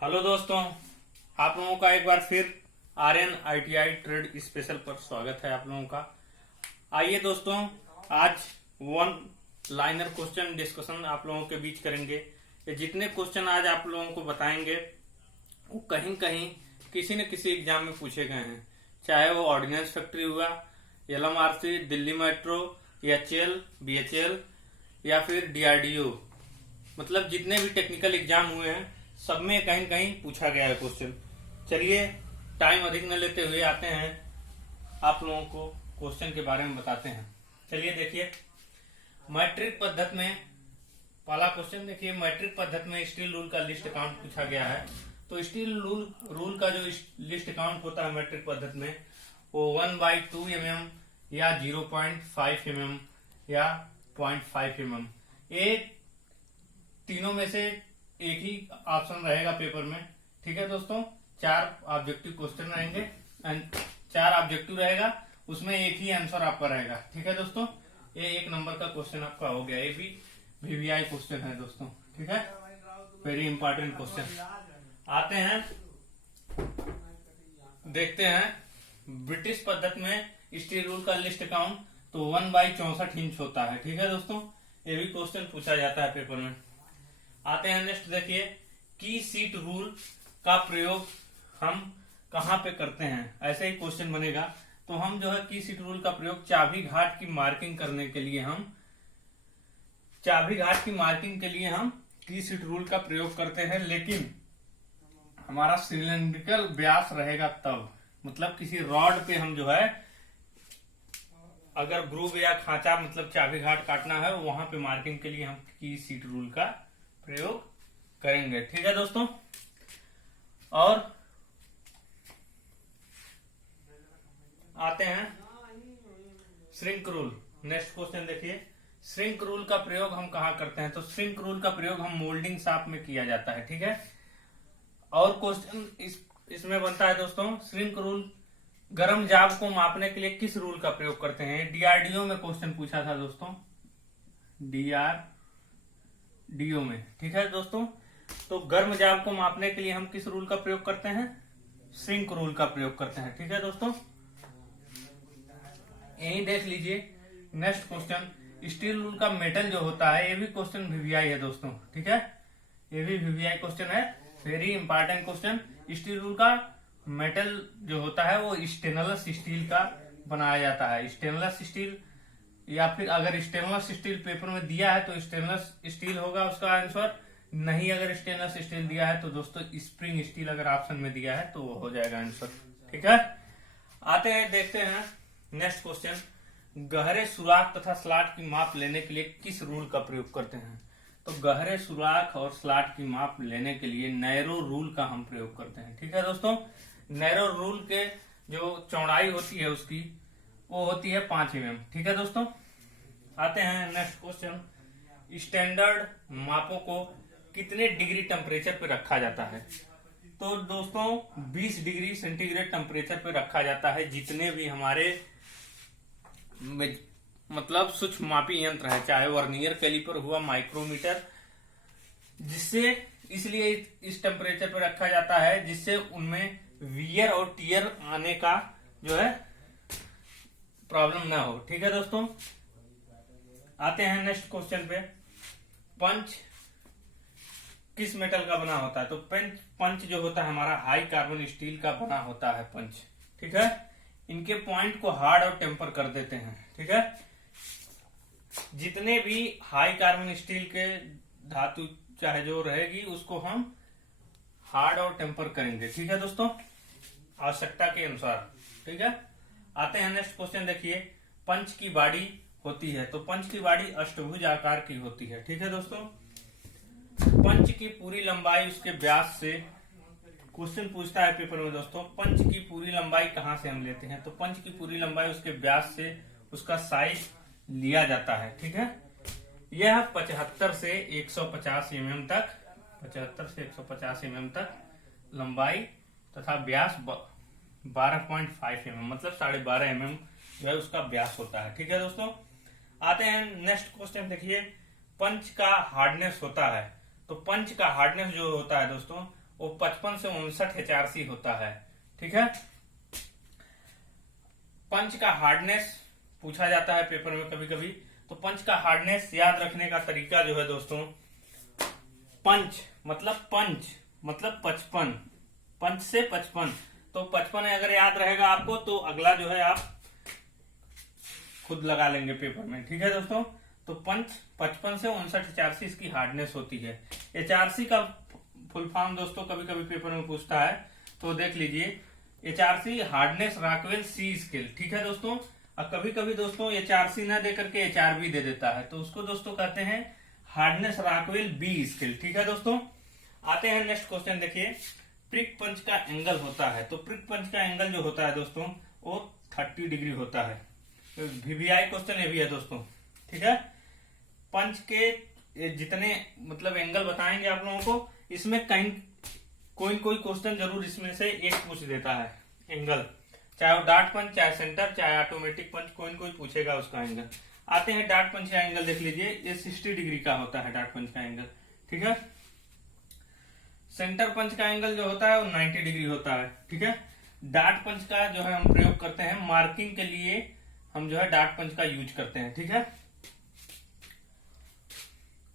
Hello दोस्तों, आप लोगों का एक बार फिर आर्यन आईटीआई ट्रेड स्पेशल पर स्वागत है आप लोगों का। आइए दोस्तों, आज वन लाइनर क्वेश्चन डिस्कशन आप लोगों के बीच करेंगे। ये जितने क्वेश्चन आज आप लोगों को बताएंगे वो कहीं कहीं किसी न किसी एग्जाम में पूछे गए हैं, चाहे वो ऑर्डिनेंस फैक्ट्री हुआ, LMRC, Delhi metro, HL, BHEL या फिर डीआरडीओ। मतलब जितने भी टेक्निकल एग्जाम हुए हैं सब में कहीं कहीं पूछा गया है क्वेश्चन। चलिए टाइम अधिक न लेते हुए आते हैं, आप लोगों को क्वेश्चन के बारे में बताते हैं। चलिए देखिए, मैट्रिक पद्धति में पहला क्वेश्चन देखिए। मैट्रिक पद्धति में स्टील रूल का लिस्ट काउंट पूछा गया है। तो स्टील रूल का जो लिस्ट काउंट होता है मैट्रिक पद्धति में वो 1/2 mm या 0.5 mm या 0.5 mm, ये तीनों में से एक ही ऑप्शन रहेगा पेपर में। ठीक है दोस्तों, 4 ऑब्जेक्टिव क्वेश्चन रहेंगे, 4 ऑब्जेक्टिव रहेगा, उसमें एक ही आंसर आपका रहेगा। ठीक है दोस्तों, ये 1 नंबर का क्वेश्चन आपका हो गया। ये भी वीवीआई क्वेश्चन है दोस्तों। ठीक है, वेरी इंपॉर्टेंट क्वेश्चन। आते हैं, देखते हैं ब्रिटिश पद्धति में स्टील रूल का लिस्ट काउंट तो 1/64 इंच होता है। ठीक है दोस्तों, ये भी क्वेश्चन पूछा जाता है पेपर में। आते हैं नेक्स्ट, देखिए की सीट रूल का प्रयोग हम कहां पे करते हैं, ऐसे ही क्वेश्चन बनेगा। तो हम जो है की सीट रूल का प्रयोग चाबी घाट की मार्किंग करने के लिए हम की सीट रूल का प्रयोग करते हैं, लेकिन हमारा सिलिंड्रिकल व्यास रहेगा तब, मतलब किसी रॉड पे हम जो है अगर ग्रूव या खांचा मतलब चाबी घाट काटना है वहां पे मार्किंग के लिए हम की सीट रूल का प्रयोग करेंगे। ठीक है दोस्तों, और आते हैं श्रिंक रूल। नेक्स्ट क्वेश्चन देखिए, श्रिंक रूल का प्रयोग हम कहां करते हैं। तो श्रिंक रूल का प्रयोग हम मोल्डिंग शॉप में किया जाता है। ठीक है, और क्वेश्चन इसमें बनता है दोस्तों, श्रिंक रूल गर्म जाब को मापने के लिए किस रूल का प्रयोग करते हैं। डीआरडीओ में क्वेश्चन पूछा था दोस्तों, डीओ में। ठीक है दोस्तों, तो गर्म जाब को मापने के लिए हम किस रूल का प्रयोग करते हैं, श्रिंक रूल का प्रयोग करते हैं। ठीक है दोस्तों, यही देख लीजिए। नेक्स्ट क्वेश्चन, स्टील रूल का मेटल जो होता है, ये भी क्वेश्चन वीवीआई है दोस्तों। ठीक है, ये भी वीवीआई क्वेश्चन है, very important question. Steel rule का मेटल जो होता है वो स्टेनलेस स्टील का बनाया जाता है। स्टेनलेस स्टील या फिर अगर स्टेनलेस स्टील पेपर में दिया है तो स्टेनलेस स्टील होगा उसका आंसर, नहीं अगर स्टेनलेस स्टील दिया है तो दोस्तों स्प्रिंग स्टील अगर ऑप्शन में दिया है तो वो हो जाएगा आंसर। ठीक है, आते हैं, देखते हैं नेक्स्ट क्वेश्चन, गहरे सुराख तथा स्लॉट की माप लेने के लिए किस रूल का प्रयोग करते हैं। तो गहरे सुराख और स्लॉट की माप लेने के लिए नैरो रूल का हम प्रयोग करते हैं। ठीक है दोस्तों, नैरो रूल के जो चौड़ाई होती है उसकी वो होती है 5 mm। ठीक है दोस्तों, आते हैं नेक्स्ट क्वेश्चन, स्टैंडर्ड मापों को कितने डिग्री टेम्परेचर पे रखा जाता है। तो दोस्तों 20 डिग्री सेंटीग्रेड टेम्परेचर पे रखा जाता है जितने भी हमारे मतलब सूक्ष्म मापी यंत्र है, चाहे वर्नियर कैलिपर हुआ, माइक्रोमीटर, जिससे इसलिए इस टेम्परेचर पे रखा जाता है जिससे उनमें वियर और टीयर आने का जो है प्रॉब्लम ना हो। ठीक है दोस्तों, आते हैं नेक्स्ट क्वेश्चन पे, पंच किस मेटल का बना होता है। तो पंच जो होता है हमारा हाई कार्बन स्टील का बना होता है पंच। ठीक है, इनके पॉइंट को हार्ड और टेम्पर कर देते हैं। ठीक है, जितने भी हाई कार्बन स्टील के धातु चाहे जो रहेगी उसको हम हार्ड और टेम्पर करेंगे। ठीक है दोस्तों, आवश्यकता के अनुसार। ठीक है, आते हैं नेक्स्ट क्वेश्चन देखिए, पंच की बॉडी होती है। तो पंच की बॉडी अष्टभुज आकार की होती है। ठीक है दोस्तों, पंच की पूरी लंबाई उसके व्यास से, क्वेश्चन पूछता है पेपर में दोस्तों, पंच की पूरी लंबाई कहां से हम लेते हैं। तो पंच की पूरी लंबाई उसके व्यास से उसका साइज लिया जाता है। ठीक है, यह 75 से 150 mm तक, 75 से 150 mm तक लंबाई तथा व्यास 12.5 mm मतलब 12.5 mm जो है उसका व्यास होता है। ठीक है दोस्तों, आते हैं नेक्स्ट क्वेश्चन देखिए, पंच का हार्डनेस होता है। तो पंच का हार्डनेस जो होता है दोस्तों वो 55 से 59 HRC होता है। ठीक है। पंच का हार्डनेस पूछा जाता है पेपर में कभी कभी। तो पंच का हार्डनेस याद रखने का तरीका जो है दोस्तों, पंच मतलब 55, पंच से 55, तो 55 अगर याद रहेगा आपको तो अगला जो है आप खुद लगा लेंगे पेपर में। ठीक है दोस्तों। तो पंच 55 से 59 HRC इसकी हार्डनेस होती है। HRC का फुल फॉर्म दोस्तों कभी कभी पेपर में पूछता है, तो देख लीजिए HRC हार्डनेस रॉकवेल सी स्केल। ठीक है दोस्तों। और कभी कभी दोस्तों HRC ना दे करके HRB दे देता है, तो उसको दोस्तों कहते हैं हार्डनेस रॉकवेल बी स्केल। ठीक है दोस्तों। आते हैं नेक्स्ट क्वेश्चन। देखिए प्रिक पंच का एंगल होता है, तो प्रिक पंच का एंगल जो होता है दोस्तों वो 30 डिग्री होता है। तो VVI क्वेश्चन ये भी है दोस्तों। ठीक है। पंच के जितने मतलब एंगल बताएंगे आप लोगों को, इसमें कहीं कोई क्वेश्चन जरूर इसमें से एक पूछ देता है एंगल, चाहे वो डार्ट पंच, चाहे सेंटर, चाहे ऑटोमेटिक पंच, कोई पूछेगा उसका एंगल। आते हैं डार्ट पंच का एंगल। देख लीजिए ये 60 डिग्री का होता है डार्ट पंच का एंगल। ठीक है। सेंटर पंच का एंगल जो होता है वो 90 डिग्री होता है। ठीक है। डार्ट पंच का जो है हम प्रयोग करते हैं मार्किंग के लिए, हम जो है डार्ट पंच का यूज करते हैं। ठीक है।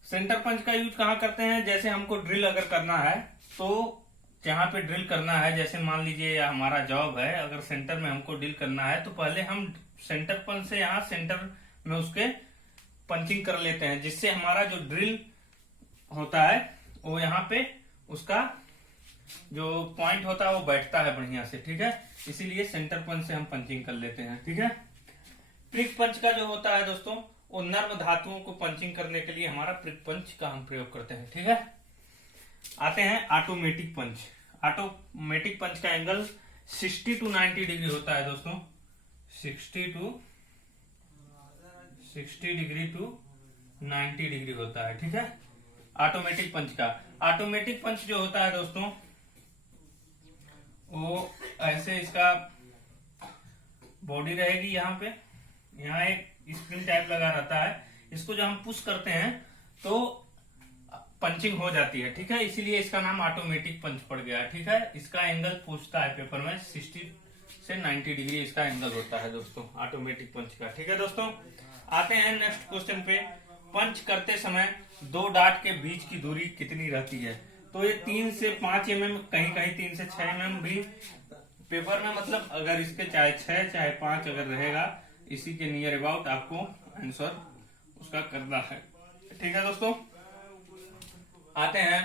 सेंटर पंच का यूज कहाँ करते हैं, जैसे हमको ड्रिल अगर करना है, तो जहां पे ड्रिल करना है, जैसे मान लीजिए हमारा जॉब है, अगर सेंटर में हमको ड्रिल करना है, तो पहले हम सेंटर पंच से यहाँ सेंटर में उसके पंचिंग कर लेते हैं, जिससे हमारा जो ड्रिल होता है वो यहाँ पे उसका जो पॉइंट होता है वो बैठता है बढ़िया से। ठीक है। इसीलिए सेंटर पंच से हम पंचिंग कर लेते हैं। ठीक है। प्रिक पंच का जो होता है दोस्तों वो नर्म धातुओं को पंचिंग करने के लिए हमारा प्रिक पंच का हम प्रयोग करते हैं। ठीक है। आते हैं ऑटोमेटिक पंच। ऑटोमेटिक पंच का एंगल 60 to 90 डिग्री होता है दोस्तों। 60 डिग्री टू 90 डिग्री होता है। ठीक है। ऑटोमेटिक पंच का, ऑटोमेटिक पंच जो होता है दोस्तों वो ऐसे इसका बॉडी रहेगी, यहाँ पे यहाँ एक स्प्रिंग टाइप लगा रहता है, इसको जब हम पुश करते हैं तो पंचिंग हो जाती है। ठीक है। इसीलिए इसका नाम ऑटोमेटिक पंच पड़ गया है। ठीक है। इसका एंगल पूछता है पेपर में 60 से 90 डिग्री इसका एंगल होता है दोस्तों ऑटोमेटिक पंच का। ठीक है दोस्तों। आते हैं नेक्स्ट क्वेश्चन पे। पंच करते समय दो डाट के बीच की दूरी कितनी रहती है, तो ये 3 से 5 mm, कहीं कहीं 3 से 6 mm भी पेपर में, मतलब अगर इसके चाहे 6 चाहे 5 अगर रहेगा, इसी के नियर अबाउट आपको आंसर उसका करना है। ठीक है दोस्तों। आते हैं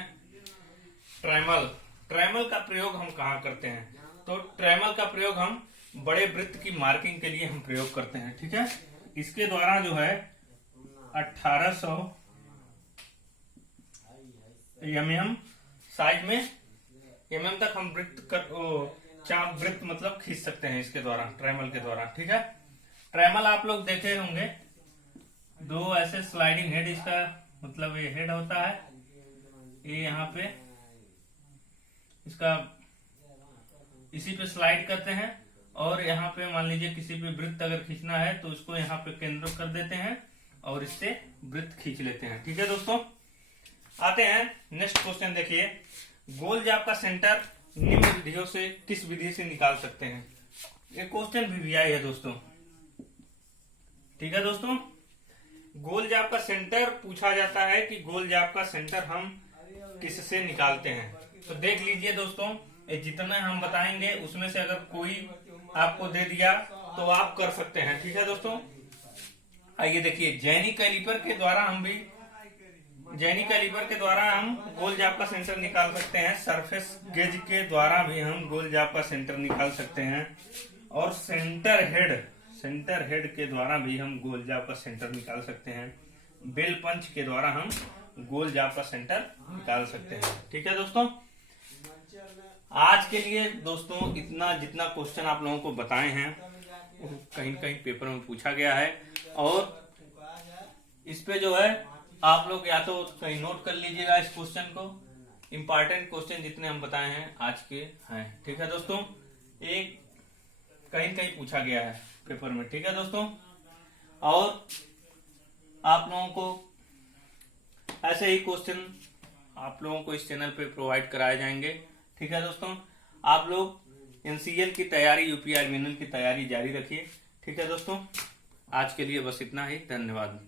ट्रेमल। ट्रेमल का प्रयोग हम कहाँ करते हैं, तो ट्रेमल का प्रयोग हम बड़े वृत्त की मार्किंग के लिए हम प्रयोग करते हैं। ठीक है। इसके द्वारा जो है 1800 mm साइज में mm तक हम चाप वृत्त मतलब खींच सकते हैं इसके द्वारा, ट्रेमल के द्वारा। ठीक है। ट्रेमल आप लोग देखे होंगे, दो ऐसे स्लाइडिंग हेड, इसका मतलब ये हेड होता है, ये यहाँ पे इसका इसी पे स्लाइड करते हैं, और यहाँ पे मान लीजिए किसी पे वृत्त अगर खींचना है तो उसको यहाँ पे केंद्र कर देते हैं और इससे वृत्त खींच लेते हैं। ठीक है दोस्तों। आते हैं नेक्स्ट क्वेश्चन। देखिए गोल जाप का सेंटर निम्न विधियों से किस विधि से निकाल सकते हैं। ये क्वेश्चन VVI है दोस्तों। ठीक है दोस्तों। गोल जाप का सेंटर पूछा जाता है कि गोल जाप का सेंटर हम किससे निकालते हैं। तो देख लीजिए दोस्तों, ये जितना हम बताएंगे उसमें से अगर कोई आपको दे दिया तो आप कर सकते हैं। ठीक है दोस्तों। आइए देखिए, जैनी कैलिपर के द्वारा हम गोल जाप का सेंटर निकाल सकते हैं। सरफेस गेज के द्वारा भी हम गोल जाप का सेंटर निकाल सकते हैं, और सेंटर हेड के द्वारा भी हम गोल जाप का सेंटर निकाल सकते हैं। बेल पंच के द्वारा हम गोल जाप का सेंटर निकाल सकते हैं। ठीक है दोस्तों। आज के लिए दोस्तों इतना, जितना क्वेश्चन आप लोगों को बताए हैं कहीं कहीं पेपर में पूछा गया है, और इस पे जो है आप लोग या तो कहीं नोट कर लीजिएगा इस क्वेश्चन को। इंपॉर्टेंट क्वेश्चन जितने हम बताए हैं आज के हैं। ठीक है दोस्तों। एक कहीं कहीं पूछा गया है पेपर में। ठीक है दोस्तों। और आप लोगों को ऐसे ही क्वेश्चन आप लोगों को इस चैनल पे प्रोवाइड कराए जाएंगे। ठीक है दोस्तों, आप लोग एनसीएल की तैयारी, यूपीआरबीएनएल की तैयारी जारी रखिए। ठीक है दोस्तों, आज के लिए बस इतना ही। धन्यवाद।